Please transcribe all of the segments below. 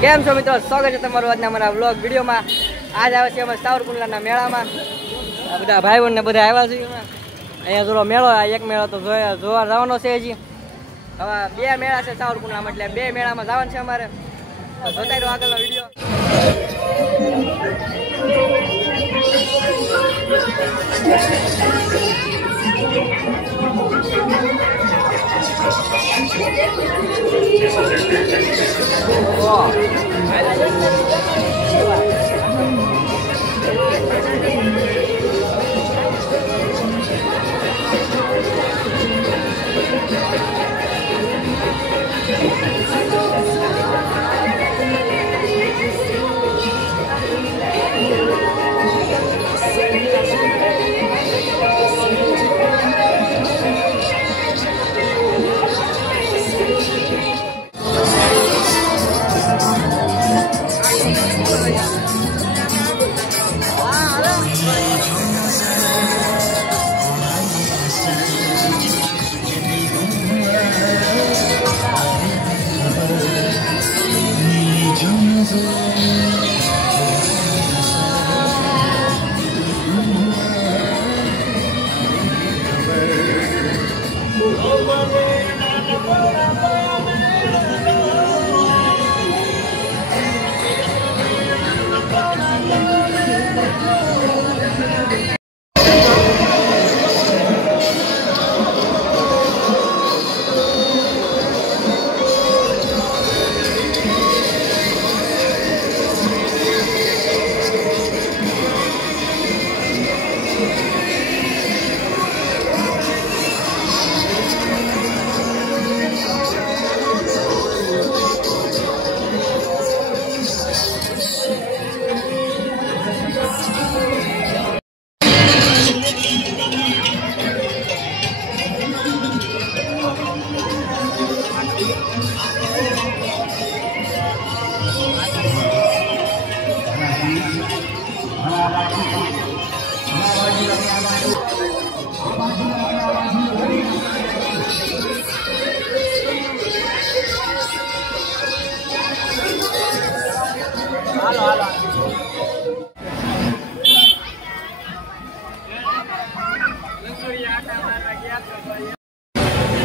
કેમ છો મિત્રો, સ્વાગત છે તમારું આજના અમારા વ્લોગ વિડીયોમાં। આજ આવે છે અમે સાવરકુંડલાના મેળામાં। આ બધા ભાઈ બહેન ને બધા આવ્યા છે અહીંયા થોડો મેળો, આ એક મેળો તો જોવા જવાનો છે હજી। હવે બે મેળા છે સાવરકુંડલામાં, એટલે બે મેળામાં જવાનું છે અમારે, તો જોતા રહ્યો આગળનો વિડીયો।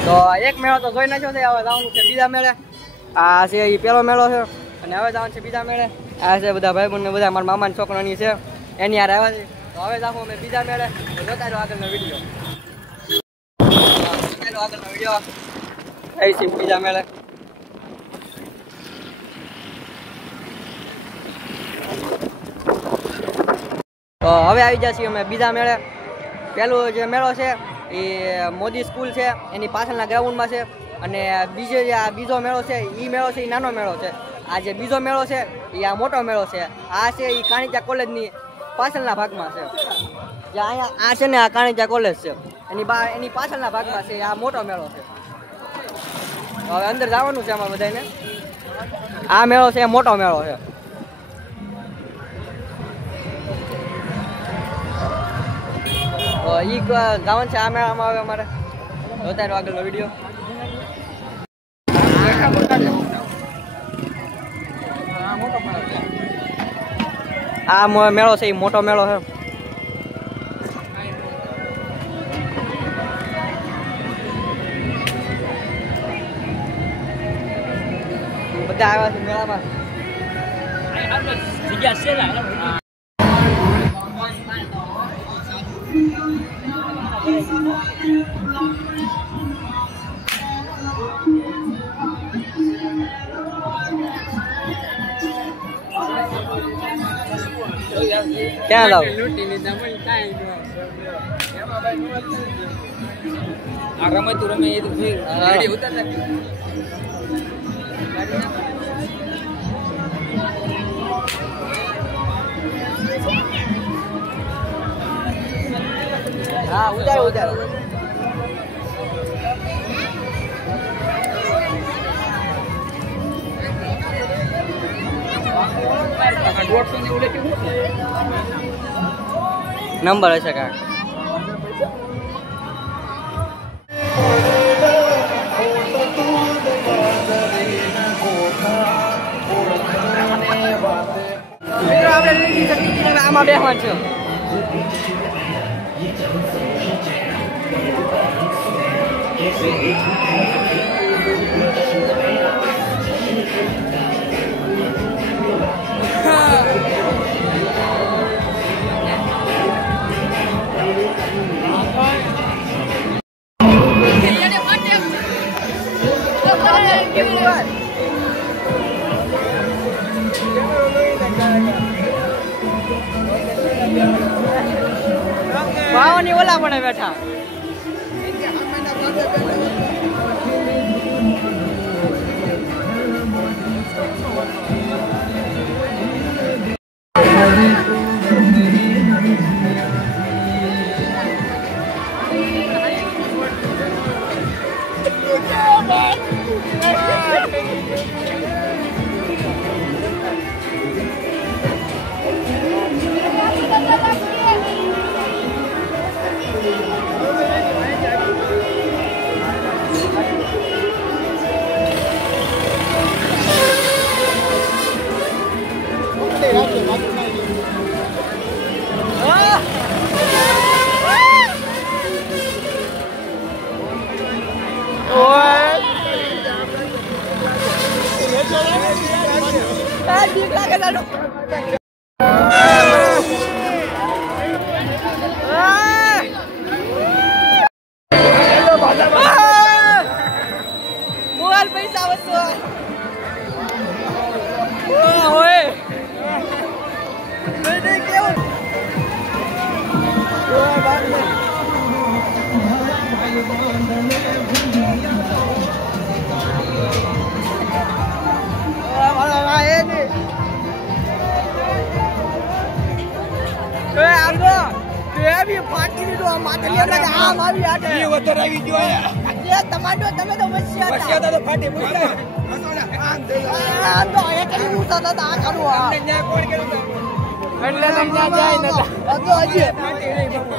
તો એક મેળો તો જોઈ નાખ્યો છે, હવે જવાનું છે બીજા મેળે। આ છે એ પેલો મેળો છે અને હવે જવાનું છે બીજા મેળે। આ છે બધા ભાઈ બહેન ને બધા મારા મામાની છોકરાની છે, એની યાર આવ્યા છે, તો હવે જાઉં અમે બીજા મેળે। તો જોતા રહ્યો આગળનો વિડીયો, આગળનો વિડીયો આવી છે બીજા મેળે। તો હવે આવી ગયા છીએ અમે બીજા મેળે। પેલું જે મેળો છે એ મોદી સ્કૂલ છે એની પાછળના ગ્રાઉન્ડમાં છે, અને બીજો મેળો છે એ મેળો છે એ નાનો મેળો છે। આ જે બીજો મેળો છે એ આ મોટો મેળો છે। આ છે એ કાણીચા કોલેજની પાછળના ભાગમાં છે, જે અહીંયા આ છે ને આ કાણીચા કોલેજ છે એની પાછળના ભાગમાં છે આ મોટો મેળો છે। હવે અંદર જવાનું છે અમારે બધાને। આ મેળો છે મોટો મેળો છે। ઈ જવાનું છે આ મેળામાં આવે અમારે, જોતા રહ્યો આગળનો વિડીયો। આ મેળો છે એ મોટો મેળો છે। બધા આવ્યા છે મેળામાં। ક્યાં લાવ આ રમતું રમે એ તો હા ઉતારો ઉતારો। નંબર હશે કાંઈ લીધી ચટણી આમાં બેહવાનું છે. ભાવની ઓલા પણ બેઠા. પૈસા વસ્તુ ફાટી દીધું માથે આમ આવી આટે આવી ગયો તમારો તમે તો વસ્યા તો ફાટી આમ તો એકલી મૂતા હતા આ કાઢો કોણ કર્યું એટલે તમને જાય નતા તો હજી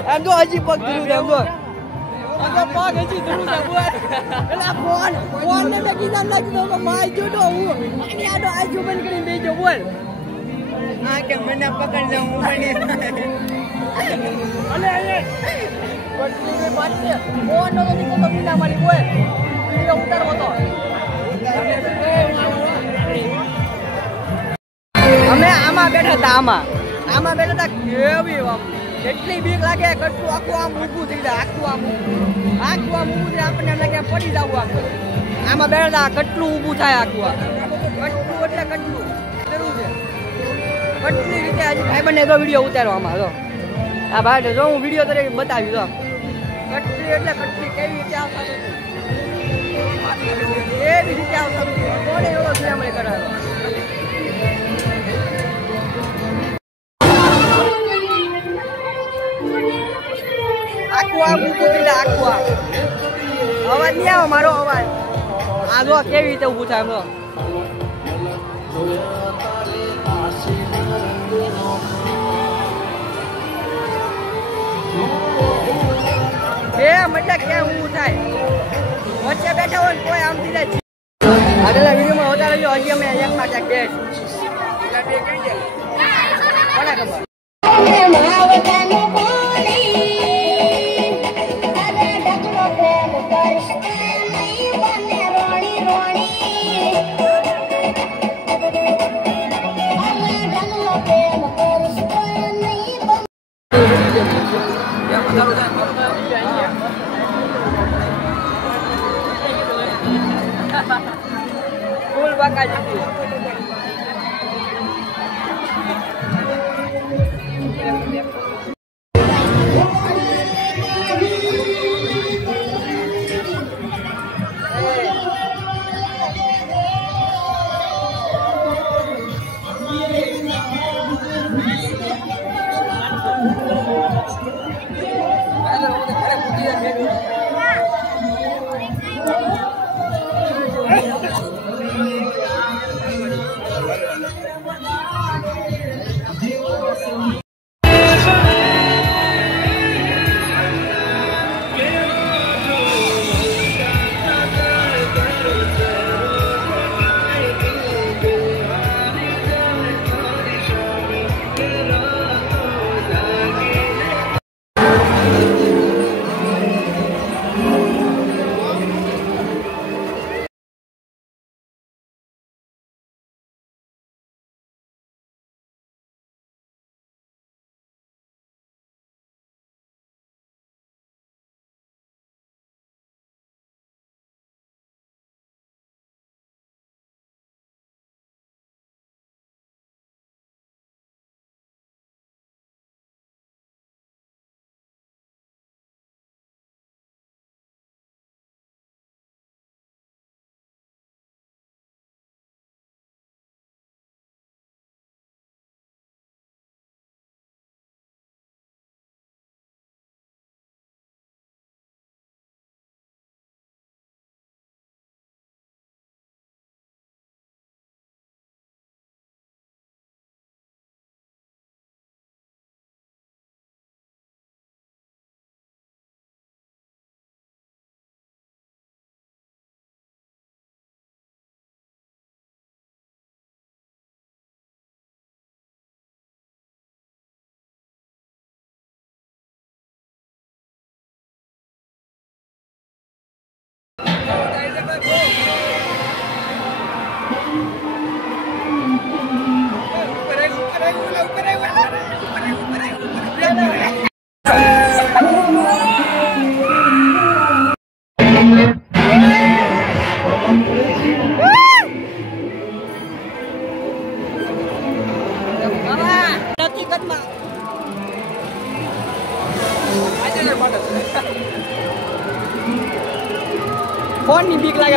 એમ તો હજી પગ ધીરું છે એમ તો પગ હજી ધીરું છે બોલ એટલે ફોન ને મેં કીધા નાખી દો માય જોડો હું અને આડો આજો બંધ કરીને બેજો બોલ આ કે મને પકડ લે હું બની અલે અલે પટલી વાત છે ફોન નો તો તો બીના મારી બોલ વિડિયો ઉતારવો તો અમે આમાં બેઠા હતા આમાં બેઠા હતા કેવી એટલી બીક લાગે કટલું આખું આમ ઊભું થઈ જાય આખું આમ ઊભું થઈ આપણને એમ લાગે પડી જવું આમાં બેઠા કટલું ઊભું થાય આખું કટલું એટલે કટલું જરૂર છે કટલી રીતે હજી ભાઈબંધને તો વિડીયો ઉતારો આમાં જો આ ભાઈ જો હું વિડીયો તરીકે બતાવી દો કટલી એટલે કટલી કેવી રીતે આવતા એવી રીતે આવતા કોને એવો વિરામણી કરાવ્યો આખું અવાજ નહીં આવે મારો અવાજ આ જો કેવી રીતે ઊભું થાય એમ એ મજા ક્યાં ઊભું થાય વચ્ચે બેઠા હોય કોઈ આમ થી જાય આગળના વિડીયોમાં હોતા રહેજો હજી અમે એક માટે કેસ કોને ખબર ફૂલ બાકા જીતી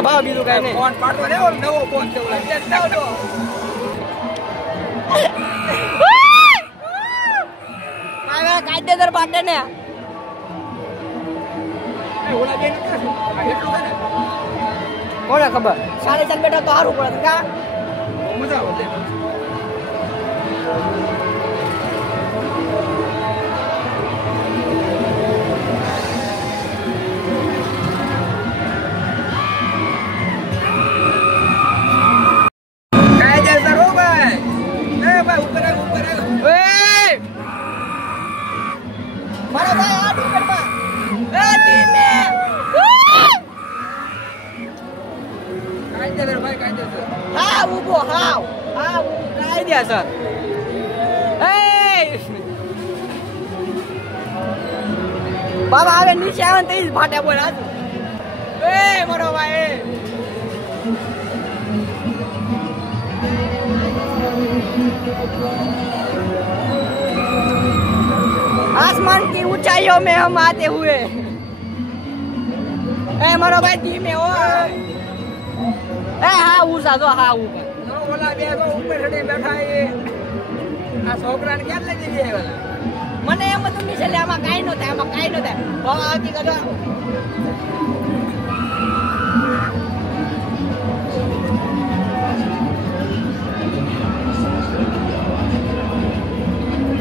ભાવ બીજું કાંઈ નહીં. ફોન પાડતો ને ઓલો નવો ફોન છે ઓલો. કાયદેસર પાટે ને ઓલા બેન એટલું છે ને કોને ખબર 4.5 બેઠા તો સારું પડે કા મજા આવે. કાયદેસર હો ભાઈ. એ ભાઈ ઉપર આવ ઉપર આવ. મારો ભાઈ આ ટિકટમાં એ ટીમે કાયદેસર ભાઈ કાયદેસર. હા ઊભો હાવ હા કાયદેસર એ બાબા આવે નીચે આવે ને તેજ ફાટે બોલ હાથ એ મારો ભાઈ आसमान की ऊंचाइयों में हम आते हुए ए मारो भाई धीमे हो ए हाँ ऊसा तो हाँ ऊपर ઓલા બે તો ઉપર ચડી બેઠા એ આ છોકરાને ક્યાં લઈ જઈએ ઓલા. મને એમ હતું નીચે લે આમાં કાઈ નો થાય ભાવ આવતી કરો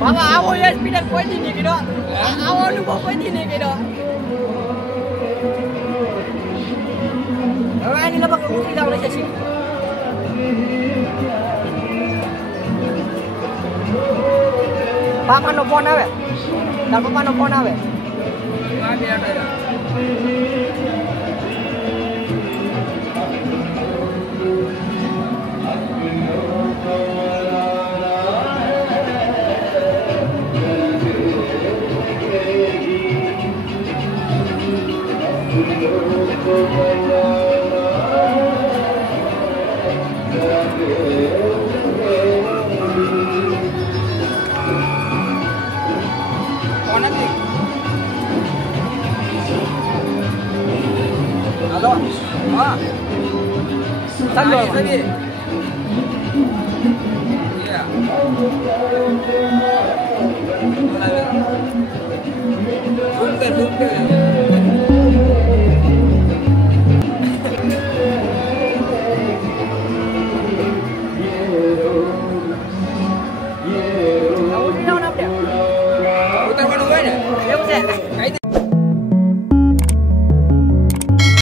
બાબા આવો એક્સપીરિયન્સ કોઈ દી નહીં કર્યો આવો અનુભવ કોઈ દી નહીં કર્યો હવે આની લગભગ ઉતરી જવાનું છે પાપાનો ફોન આવે તાર પપ્પાનો ફોન આવે આ બે અટાયા. કોણ નથી? હાલો. હા. ચાલો. સવી